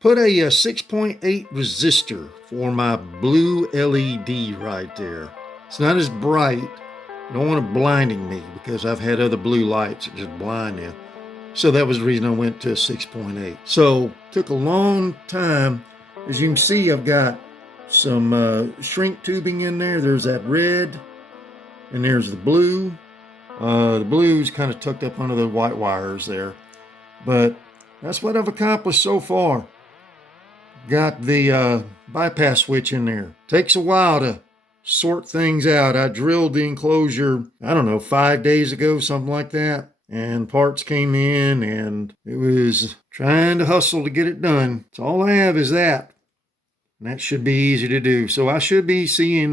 Put a 6.8 resistor for my blue LED right there. It's not as bright. I don't want it blinding me because I've had other blue lights that just blind you. So that was the reason I went to 6.8. So took a long time. As you can see, I've got some shrink tubing in there. There's that red and there's the blue. The blue's kind of tucked up under the white wires there. But that's what I've accomplished so far. Got the bypass switch in there. Takes a while to sort things out. I drilled the enclosure, I don't know, 5 days ago, something like that. And parts came in and it was trying to hustle to get it done. So all I have is that. And that should be easy to do. So I should be seeing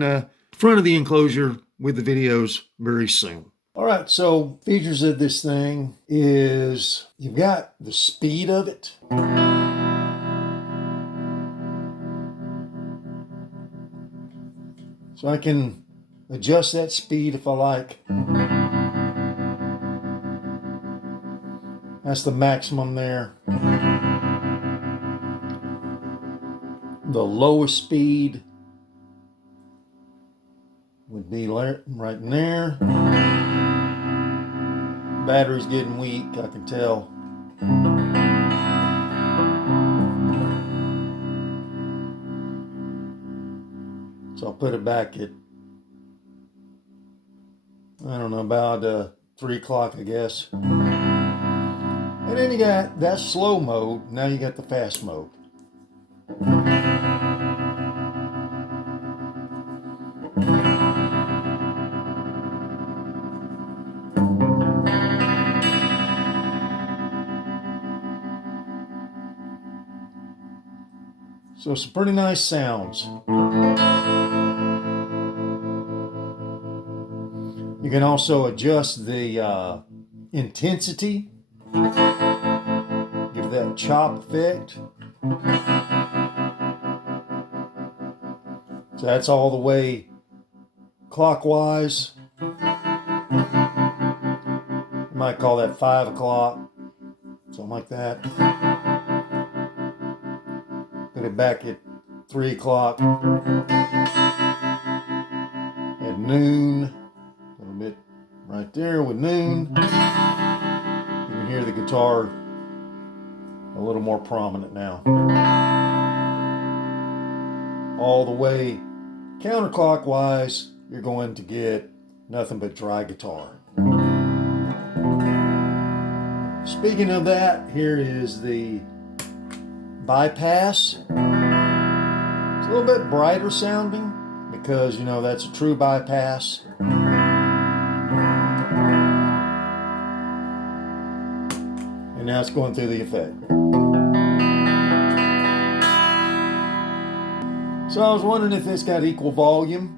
front of the enclosure with the videos very soon. All right, so features of this thing is you've got the speed of it. So I can adjust that speed if I like. That's the maximum there. The lowest speed would be right in there. Battery's getting weak, I can tell. So I'll put it back at, I don't know, about 3 o'clock, I guess. And then you got that slow mode. Now you got the fast mode. So some pretty nice sounds. You can also adjust the intensity, give that chop effect. So that's all the way clockwise. You might call that 5 o'clock, something like that. Put it back at 3 o'clock. At noon, a little bit right there with noon. You can hear the guitar a little more prominent now. All the way counterclockwise, you're going to get nothing but dry guitar. Speaking of that, here is the bypass. It's a little bit brighter sounding because, you know, that's a true bypass. And now it's going through the effect. So I was wondering if this got equal volume,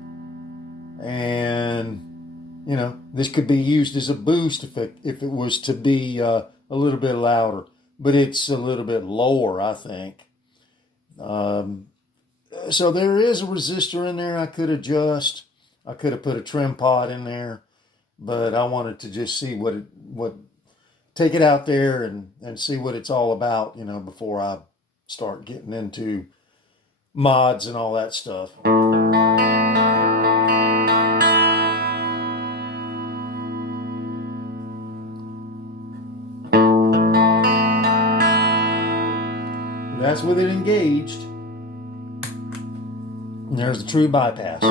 and you know, this could be used as a boost if it was to be a little bit louder, but it's a little bit lower, I think. So there is a resistor in there I could adjust. I could have put a trim pot in there, but I wanted to just see take it out there and see what it's all about, you know, before I start getting into mods and all that stuff. That's with it engaged. And there's the true bypass.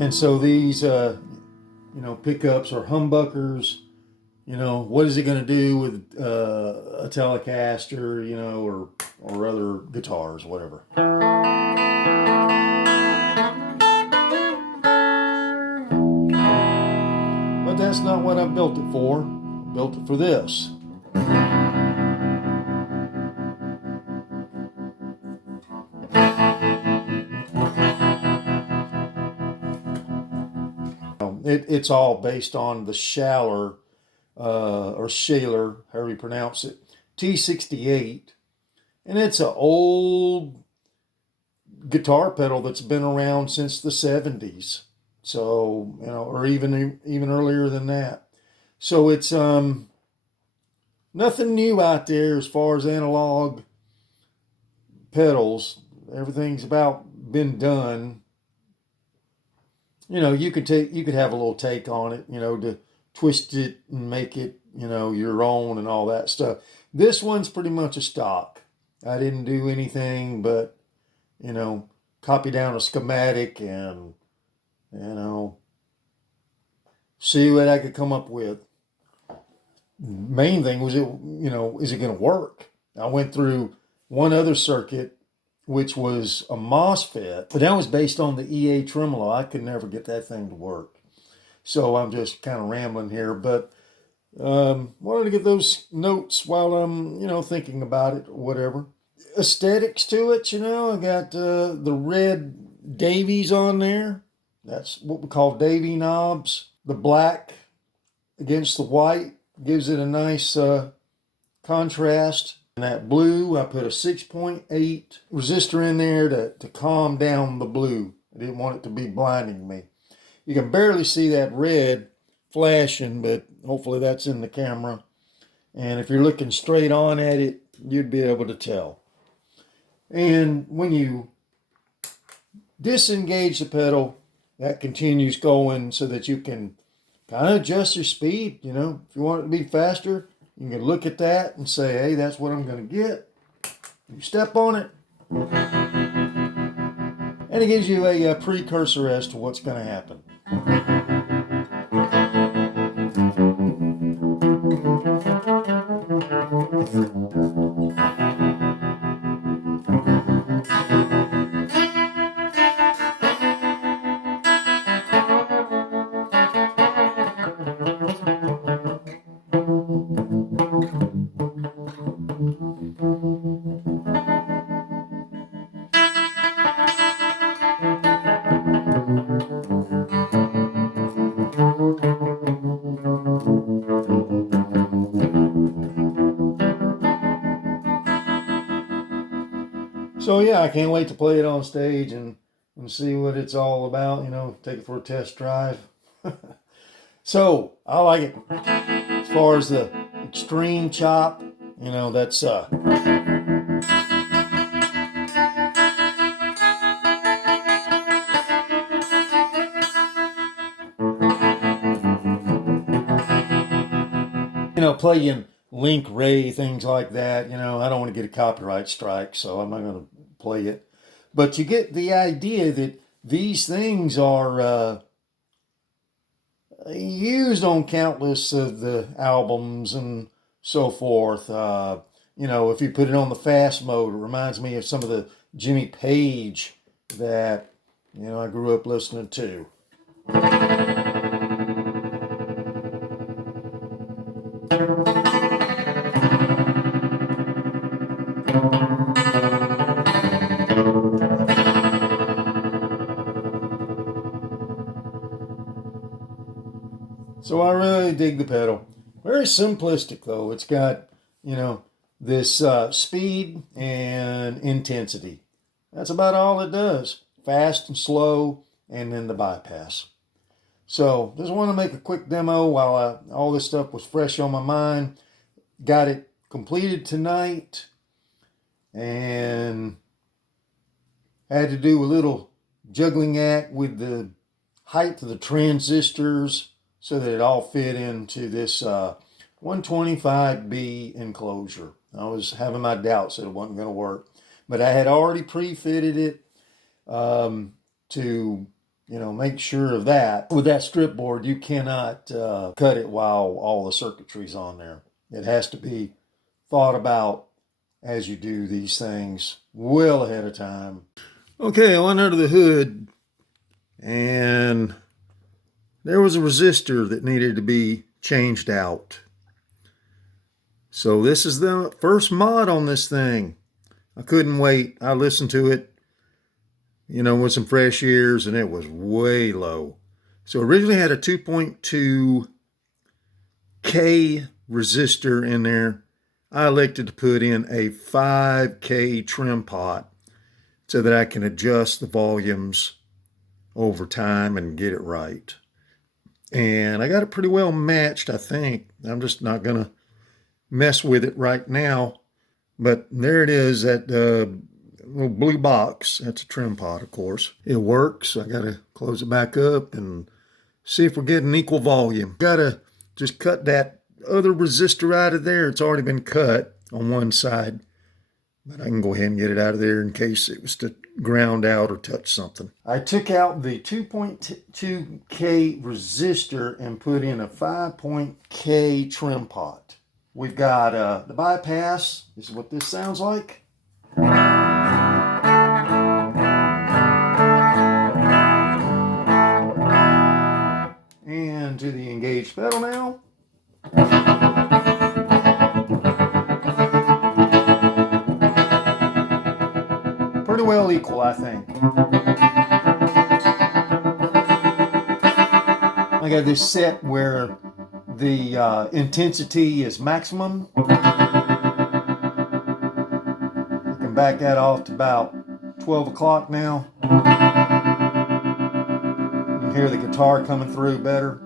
And so these, you know, pickups or humbuckers, you know, what is it going to do with a Telecaster, you know, or other guitars, whatever. But that's not what I built it for. I built it for this. It's all based on the Schaller, or Schaller, however you pronounce it, T68. And it's an old guitar pedal that's been around since the 70s. So, you know, or even earlier than that. So it's nothing new out there as far as analog pedals. Everything's about been done. You could have a little take on it, to twist it and make it, your own and all that stuff. This one's pretty much a stock. I didn't do anything but, copy down a schematic and, see what I could come up with. Main thing was is it going to work? I went through one other circuit, which was a MOSFET, but that was based on the EA tremolo. I could never get that thing to work. So I'm just kind of rambling here, but wanted to get those notes while I'm, thinking about it or whatever. Aesthetics to it, I got the red Davies on there. That's what we call Davy knobs. The black against the white gives it a nice contrast. And that blue, I put a 6.8 resistor in there to calm down the blue. I didn't want it to be blinding me. You can barely see that red flashing, but hopefully that's in the camera. And if you're looking straight on at it, you'd be able to tell. And when you disengage the pedal, that continues going so that you can kind of adjust your speed. If you want it to be faster, you can look at that and say, hey, that's what I'm going to get. You step on it, and it gives you a precursor as to what's going to happen. So yeah, I can't wait to play it on stage and see what it's all about, take it for a test drive. So I like it. As far as the extreme chop, that's playing Link Ray, things like that. I don't want to get a copyright strike, so I'm not going to play it. But you get the idea that these things are used on countless of the albums and so forth. If you put it on the fast mode, it reminds me of some of the Jimmy Page that, I grew up listening to. So I really dig the pedal. Very simplistic though. It's got, this speed and intensity. That's about all it does. Fast and slow, and then the bypass. So just want to make a quick demo while all this stuff was fresh on my mind. Got it completed tonight, and had to do a little juggling act with the height of the transistors so that it all fit into this 125B enclosure. I was having my doubts that it wasn't going to work, but I had already pre-fitted it to make sure of that. With that strip board, you cannot cut it while all the circuitry's on there. It has to be thought about as you do these things well ahead of time. Okay, I went under the hood, and there was a resistor that needed to be changed out. So this is the first mod on this thing. I couldn't wait. I listened to it, with some fresh ears, and it was way low. So originally had a 2.2K resistor in there. I elected to put in a 5K trim pot so that I can adjust the volumes over time and get it right. And I got it pretty well matched, I think. I'm just not going to mess with it right now. But there it is, that little blue box. That's a trim pot, of course. It works. I got to close it back up and see if we're getting equal volume. Got to just cut that other resistor out of there. It's already been cut on one side. But I can go ahead and get it out of there in case it was to ground out or touch something. I took out the 2.2K resistor and put in a 5.K trim pot. We've got the bypass. This is what this sounds like. And to the engaged pedal now. Pretty well equal, I think. I got this set where the intensity is maximum. I can back that off to about 12 o'clock now. You can hear the guitar coming through better.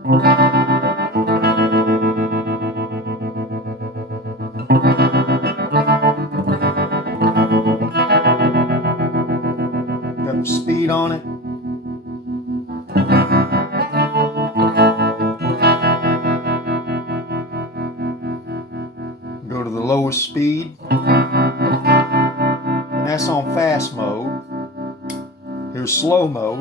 Got the speed on it. Go to the lowest speed. And that's on fast mode. Here's slow mode.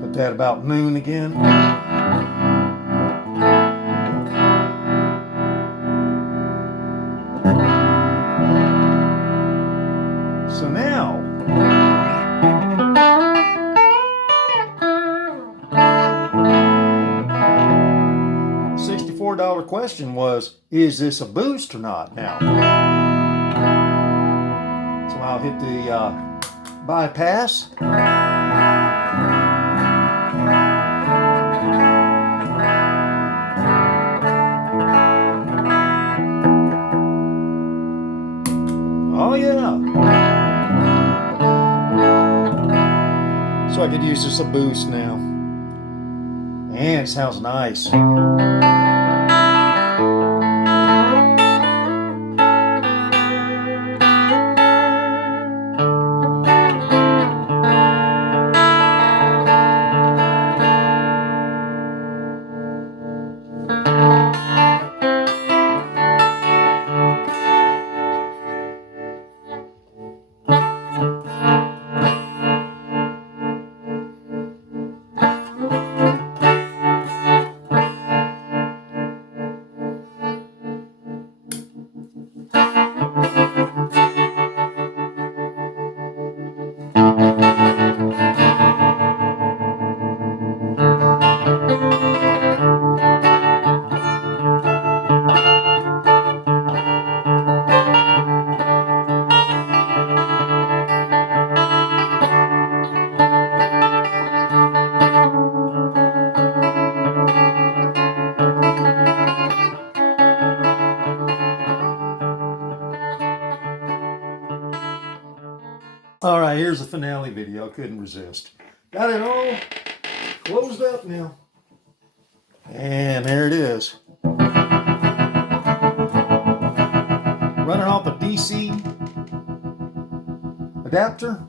Put that about noon again. So now, $64 question was, is this a boost or not now? So I'll hit the bypass. Oh yeah. So I could use this as a boost now. And it sounds nice. All right, here's the finale video. I couldn't resist. Got it all closed up now. And there it is. Running off a DC adapter.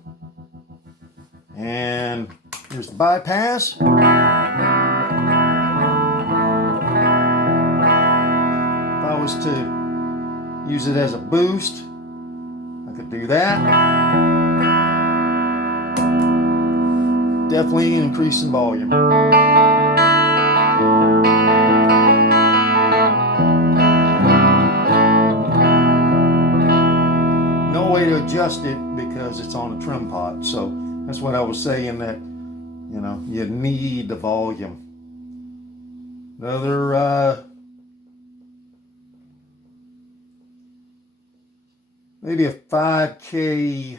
And here's the bypass. If I was to use it as a boost, I could do that. Definitely increase in volume. No way to adjust it because it's on a trim pot. So that's what I was saying, that you need the volume. Another maybe a 5K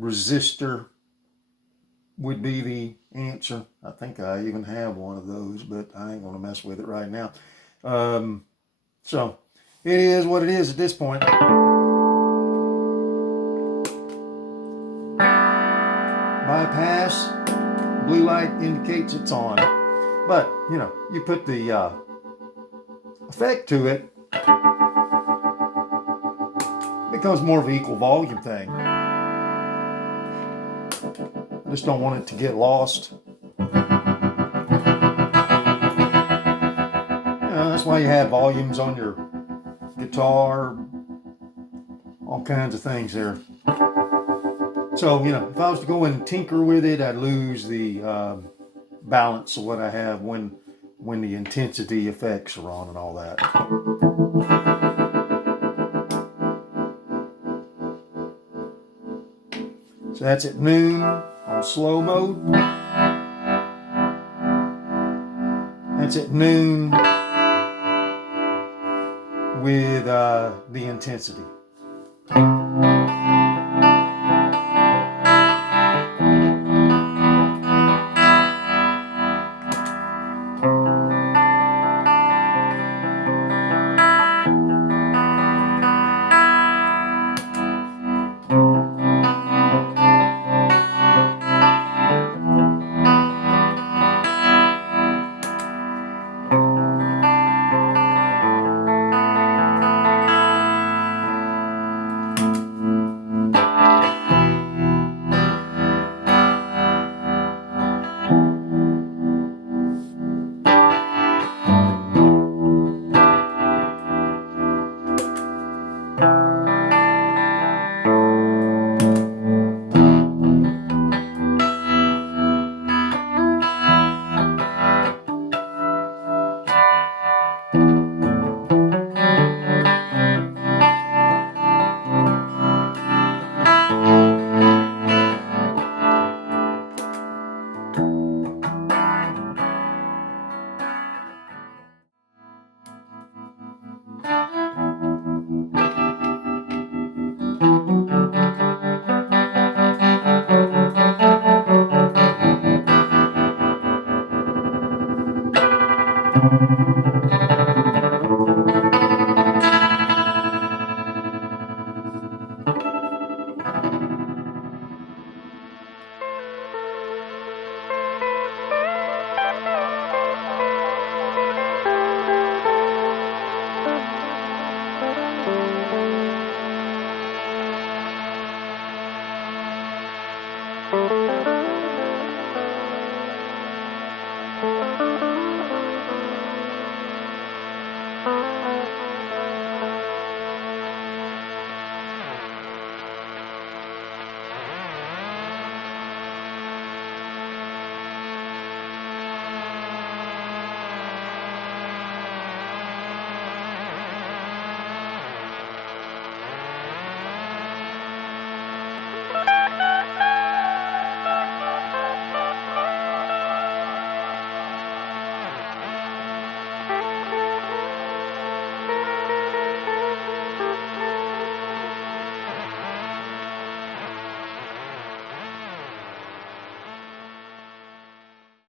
resistor would be the answer. I think I even have one of those, but I ain't gonna mess with it right now. So it is what it is at this point. bypass. Blue light indicates it's on. But, you put the effect to it, it becomes more of an equal volume thing. I just don't want it to get lost. That's why you have volumes on your guitar, all kinds of things there. So, if I was to go and tinker with it, I'd lose the balance of what I have when the intensity effects are on and all that. So that's at noon on slow mode. That's at noon with the intensity.